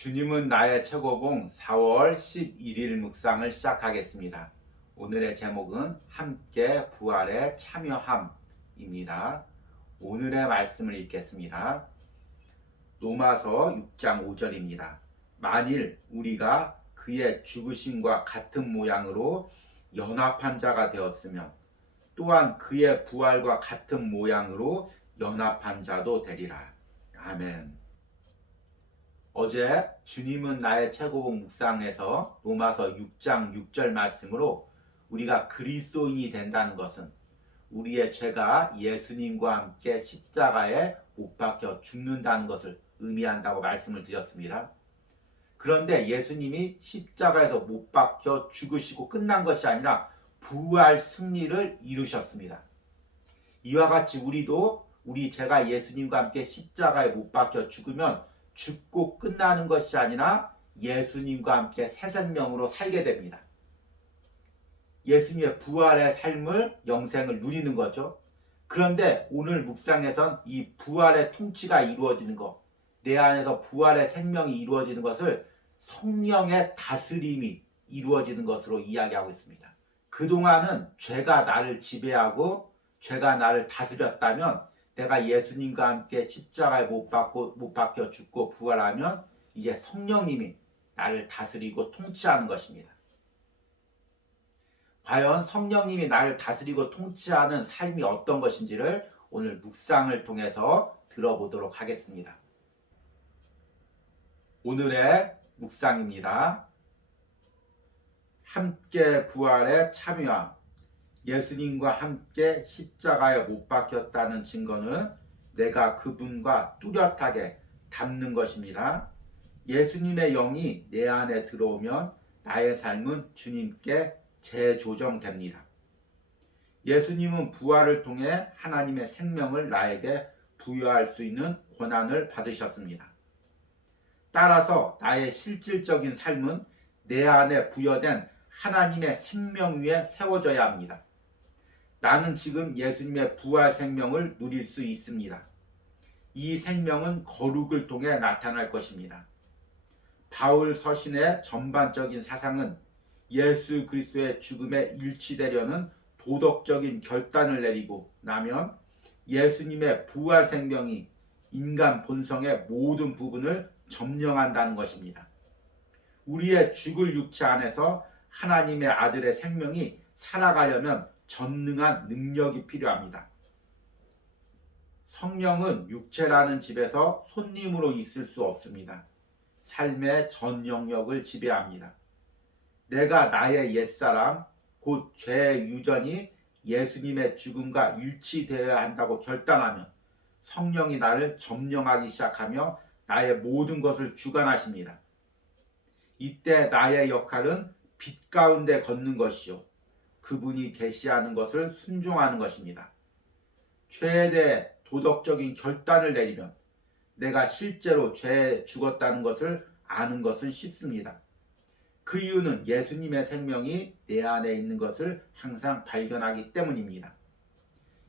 주님은 나의 최고봉 4월 11일 묵상을 시작하겠습니다. 오늘의 제목은 함께 부활에 참여함입니다. 오늘의 말씀을 읽겠습니다. 로마서 6장 5절입니다. 만일 우리가 그의 죽으심과 같은 모양으로 연합한 자가 되었으면 또한 그의 부활과 같은 모양으로 연합한 자도 되리라. 아멘. 어제 주님은 나의 최고봉 묵상에서 로마서 6장 6절 말씀으로 우리가 그리스도인이 된다는 것은 우리의 죄가 예수님과 함께 십자가에 못 박혀 죽는다는 것을 의미한다고 말씀을 드렸습니다. 그런데 예수님이 십자가에서 못 박혀 죽으시고 끝난 것이 아니라 부활 승리를 이루셨습니다. 이와 같이 우리도 우리 죄가 예수님과 함께 십자가에 못 박혀 죽으면 죽고 끝나는 것이 아니라 예수님과 함께 새 생명으로 살게 됩니다. 예수님의 부활의 삶을 영생을 누리는 거죠. 그런데 오늘 묵상에선 이 부활의 통치가 이루어지는 것, 내 안에서 부활의 생명이 이루어지는 것을 성령의 다스림이 이루어지는 것으로 이야기하고 있습니다. 그동안은 죄가 나를 지배하고 죄가 나를 다스렸다면 내가 예수님과 함께 십자가에 못 박혀 죽고 부활하면 이제 성령님이 나를 다스리고 통치하는 것입니다. 과연 성령님이 나를 다스리고 통치하는 삶이 어떤 것인지를 오늘 묵상을 통해서 들어보도록 하겠습니다. 오늘의 묵상입니다. 함께 부활에 참여함. 예수님과 함께 십자가에 못 박혔다는 증거는 내가 그분과 뚜렷하게 닮는 것입니다. 예수님의 영이 내 안에 들어오면 나의 삶은 주님께 재조정됩니다. 예수님은 부활을 통해 하나님의 생명을 나에게 부여할 수 있는 권한을 받으셨습니다. 따라서 나의 실질적인 삶은 내 안에 부여된 하나님의 생명 위에 세워져야 합니다. 나는 지금 예수님의 부활 생명을 누릴 수 있습니다. 이 생명은 거룩을 통해 나타날 것입니다. 바울 서신의 전반적인 사상은 예수 그리스도의 죽음에 일치되려는 도덕적인 결단을 내리고 나면 예수님의 부활 생명이 인간 본성의 모든 부분을 점령한다는 것입니다. 우리의 죽을 육체 안에서 하나님의 아들의 생명이 살아가려면 전능한 능력이 필요합니다. 성령은 육체라는 집에서 손님으로 있을 수 없습니다. 삶의 전 영역을 지배합니다. 내가 나의 옛사람, 곧 죄의 유전이 예수님의 죽음과 일치되어야 한다고 결단하면 성령이 나를 점령하기 시작하며 나의 모든 것을 주관하십니다. 이때 나의 역할은 빛 가운데 걷는 것이요 그분이 계시하는 것을 순종하는 것입니다. 죄에 대해 도덕적인 결단을 내리면 내가 실제로 죄에 죽었다는 것을 아는 것은 쉽습니다. 그 이유는 예수님의 생명이 내 안에 있는 것을 항상 발견하기 때문입니다.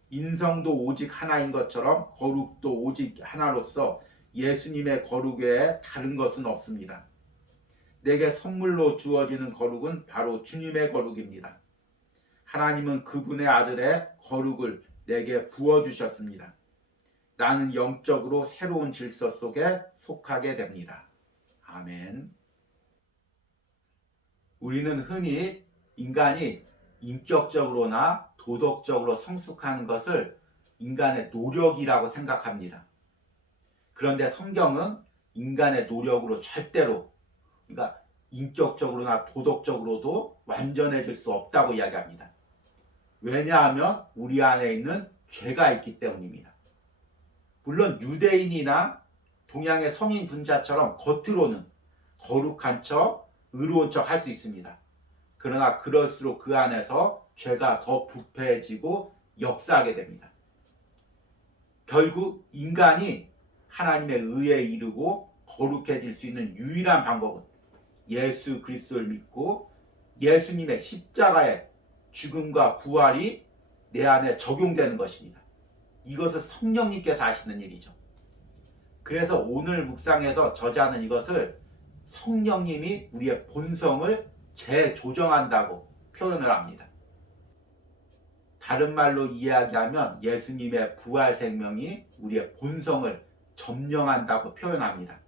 인성도 오직 하나인 것처럼 거룩도 오직 하나로서 예수님의 거룩 외에 다른 것은 없습니다. 내게 선물로 주어지는 거룩은 바로 주님의 거룩입니다. 하나님은 그분의 아들의 거룩을 내게 부어주셨습니다. 나는 영적으로 새로운 질서 속에 속하게 됩니다. 아멘. 우리는 흔히 인간이 인격적으로나 도덕적으로 성숙하는 것을 인간의 노력이라고 생각합니다. 그런데 성경은 인간의 노력으로 절대로 우리가 인격적으로나 도덕적으로도 완전해질 수 없다고 이야기합니다. 왜냐하면 우리 안에 있는 죄가 있기 때문입니다. 물론 유대인이나 동양의 성인 분자처럼 겉으로는 거룩한 척, 의로운 척 할 수 있습니다. 그러나 그럴수록 그 안에서 죄가 더 부패해지고 역사하게 됩니다. 결국 인간이 하나님의 의에 이르고 거룩해질 수 있는 유일한 방법은 예수 그리스도를 믿고 예수님의 십자가의 죽음과 부활이 내 안에 적용되는 것입니다. 이것을 성령님께서 하시는 일이죠. 그래서 오늘 묵상에서 저자는 이것을 성령님이 우리의 본성을 재조정한다고 표현을 합니다. 다른 말로 이야기하면 예수님의 부활 생명이 우리의 본성을 점령한다고 표현합니다.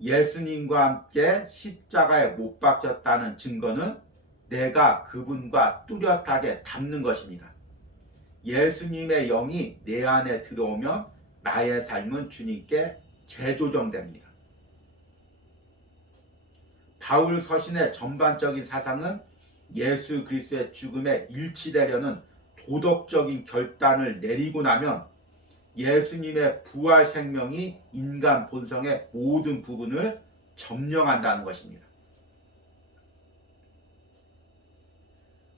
예수님과 함께 십자가에 못 박혔다는 증거는 내가 그분과 뚜렷하게 닮는 것입니다. 예수님의 영이 내 안에 들어오면 나의 삶은 주님께 재조정됩니다. 바울 서신의 전반적인 사상은 예수 그리스도의 죽음에 일치되려는 도덕적인 결단을 내리고 나면 예수님의 부활 생명이 인간 본성의 모든 부분을 점령한다는 것입니다.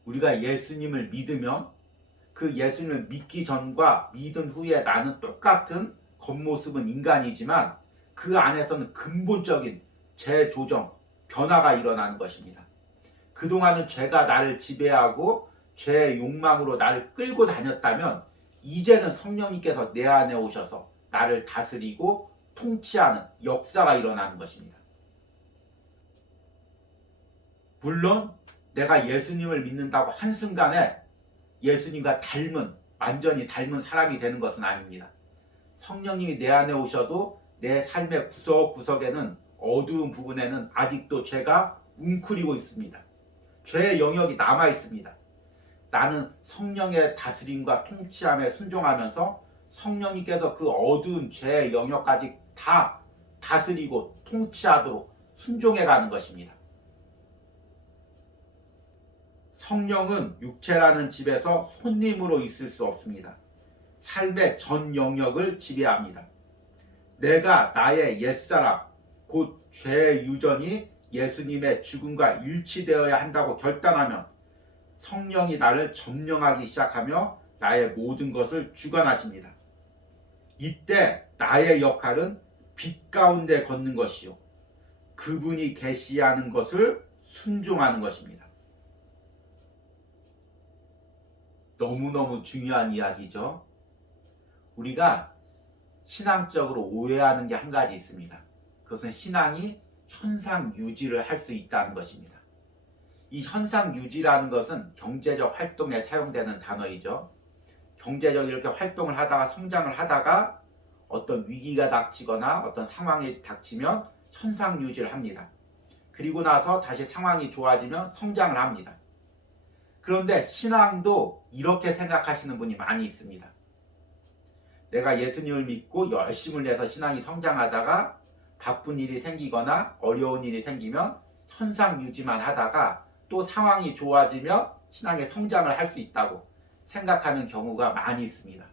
우리가 예수님을 믿으면 그 예수님을 믿기 전과 믿은 후에 나는 똑같은 겉모습은 인간이지만 그 안에서는 근본적인 재조정, 변화가 일어나는 것입니다. 그동안은 죄가 나를 지배하고 죄의 욕망으로 나를 끌고 다녔다면 이제는 성령님께서 내 안에 오셔서 나를 다스리고 통치하는 역사가 일어나는 것입니다. 물론 내가 예수님을 믿는다고 한순간에 예수님과 완전히 닮은 사람이 되는 것은 아닙니다. 성령님이 내 안에 오셔도 내 삶의 구석구석에는 어두운 부분에는 아직도 죄가 웅크리고 있습니다. 죄의 영역이 남아 있습니다. 나는 성령의 다스림과 통치함에 순종하면서 성령님께서 그 어두운 죄의 영역까지 다 다스리고 통치하도록 순종해가는 것입니다. 성령은 육체라는 집에서 손님으로 있을 수 없습니다. 삶의 전 영역을 지배합니다. 내가 나의 옛사람, 곧 죄의 유전이 예수님의 죽음과 일치되어야 한다고 결단하면 성령이 나를 점령하기 시작하며 나의 모든 것을 주관하십니다. 이때 나의 역할은 빛 가운데 걷는 것이요 그분이 계시하는 것을 순종하는 것입니다. 너무너무 중요한 이야기죠. 우리가 신앙적으로 오해하는 게 한 가지 있습니다. 그것은 신앙이 현상 유지를 할 수 있다는 것입니다. 이 현상 유지라는 것은 경제적 활동에 사용되는 단어이죠. 경제적 이렇게 활동을 하다가 성장을 하다가 어떤 위기가 닥치거나 어떤 상황이 닥치면 현상 유지를 합니다. 그리고 나서 다시 상황이 좋아지면 성장을 합니다. 그런데 신앙도 이렇게 생각하시는 분이 많이 있습니다. 내가 예수님을 믿고 열심을 내서 신앙이 성장하다가 바쁜 일이 생기거나 어려운 일이 생기면 현상 유지만 하다가 또 상황이 좋아지면 신앙의 성장을 할 수 있다고 생각하는 경우가 많이 있습니다.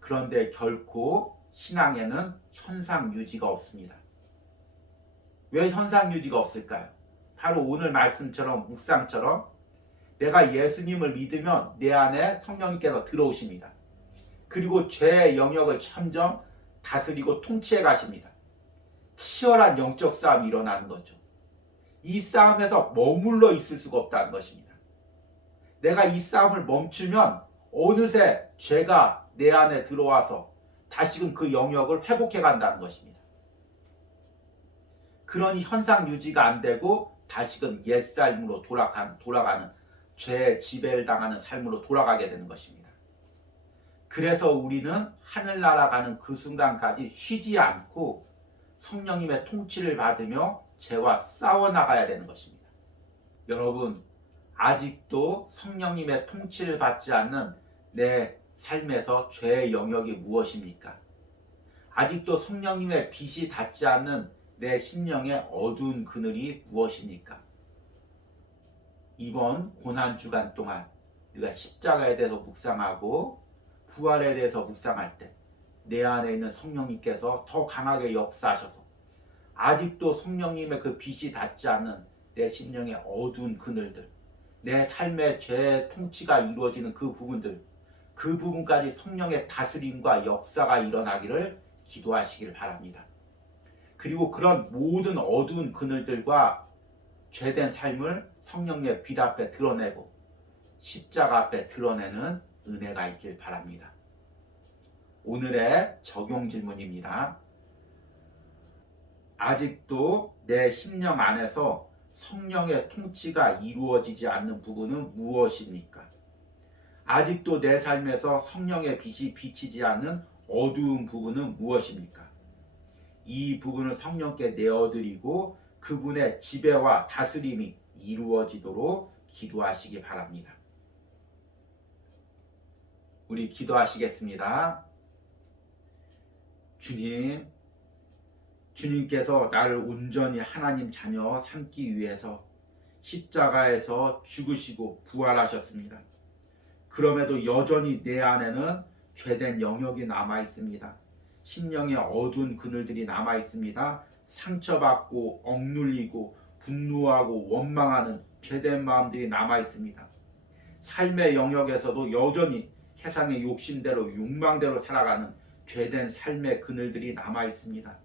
그런데 결코 신앙에는 현상 유지가 없습니다. 왜 현상 유지가 없을까요? 바로 오늘 말씀처럼 묵상처럼 내가 예수님을 믿으면 내 안에 성령님께서 들어오십니다. 그리고 죄의 영역을 점점 다스리고 통치해 가십니다. 치열한 영적 싸움이 일어나는 거죠. 이 싸움에서 머물러 있을 수가 없다는 것입니다. 내가 이 싸움을 멈추면 어느새 죄가 내 안에 들어와서 다시금 그 영역을 회복해 간다는 것입니다. 그러니 현상 유지가 안 되고 다시금 옛삶으로 돌아가는 죄의 지배를 당하는 삶으로 돌아가게 되는 것입니다. 그래서 우리는 하늘나라 가는 그 순간까지 쉬지 않고 성령님의 통치를 받으며 죄와 싸워나가야 되는 것입니다. 여러분, 아직도 성령님의 통치를 받지 않는 내 삶에서 죄의 영역이 무엇입니까? 아직도 성령님의 빛이 닿지 않는 내 심령의 어두운 그늘이 무엇입니까? 이번 고난주간 동안 우리가 십자가에 대해서 묵상하고 부활에 대해서 묵상할 때 내 안에 있는 성령님께서 더 강하게 역사하셔서 아직도 성령님의 그 빛이 닿지 않는 내 심령의 어두운 그늘들, 내 삶의 죄의 통치가 이루어지는 그 부분들, 그 부분까지 성령의 다스림과 역사가 일어나기를 기도하시길 바랍니다. 그리고 그런 모든 어두운 그늘들과 죄된 삶을 성령의 빛 앞에 드러내고 십자가 앞에 드러내는 은혜가 있길 바랍니다. 오늘의 적용 질문입니다. 아직도 내 심령 안에서 성령의 통치가 이루어지지 않는 부분은 무엇입니까? 아직도 내 삶에서 성령의 빛이 비치지 않는 어두운 부분은 무엇입니까? 이 부분을 성령께 내어드리고 그분의 지배와 다스림이 이루어지도록 기도하시기 바랍니다. 우리 기도하시겠습니다. 주님, 주님께서 나를 온전히 하나님 자녀 삼기 위해서 십자가에서 죽으시고 부활하셨습니다. 그럼에도 여전히 내 안에는 죄된 영역이 남아 있습니다. 심령의 어두운 그늘들이 남아 있습니다. 상처받고 억눌리고 분노하고 원망하는 죄된 마음들이 남아 있습니다. 삶의 영역에서도 여전히 세상의 욕심대로 욕망대로 살아가는 죄된 삶의 그늘들이 남아 있습니다.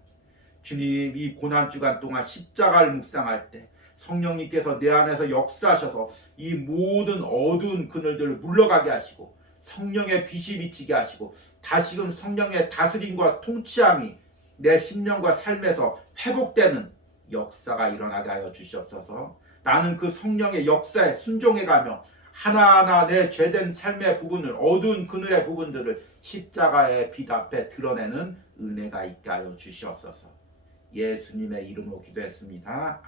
주님, 이 고난주간 동안 십자가를 묵상할 때 성령님께서 내 안에서 역사하셔서 이 모든 어두운 그늘들을 물러가게 하시고 성령의 빛이 비치게 하시고 다시금 성령의 다스림과 통치함이 내 심령과 삶에서 회복되는 역사가 일어나게 하여 주시옵소서. 나는 그 성령의 역사에 순종해가며 하나하나 내 죄된 삶의 부분을, 어두운 그늘의 부분들을 십자가의 빛 앞에 드러내는 은혜가 있게 하여 주시옵소서. 예수님의 이름으로 기도했습니다.